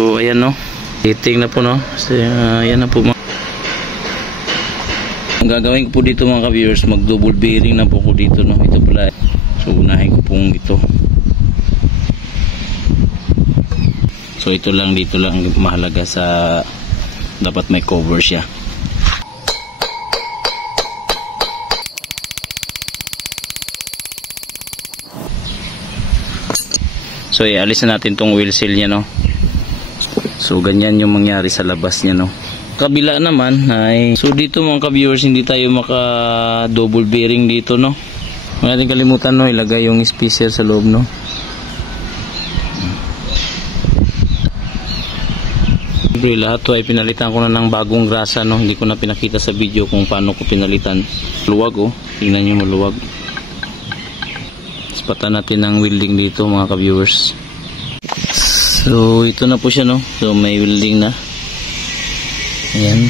So ayan no, fitting na po no. So, ayan na po. Ang gagawin ko po dito mga ka-viewers, mag double bearing na po ko dito no. Ito pala. So unahin ko pong ito. So ito lang, dito lang mahalaga sa dapat may cover siya. So ialis na natin tong wheel seal niya no. So ganyan yung mangyari sa labas niya no. Kabila naman ay so dito mga ka-viewers, hindi tayo maka double bearing dito no. Huwag natin kalimutan no, ilagay yung spacer sa loob no. Siyempre lahat to ay pinalitan ko na ng bagong grasa no. Hindi ko na pinakita sa video kung paano ko pinalitan. Luwag oh, tingnan nyo maluwag. Patan natin ng welding dito mga ka-viewers. So ito na po siya no. So may welding na. Ayan.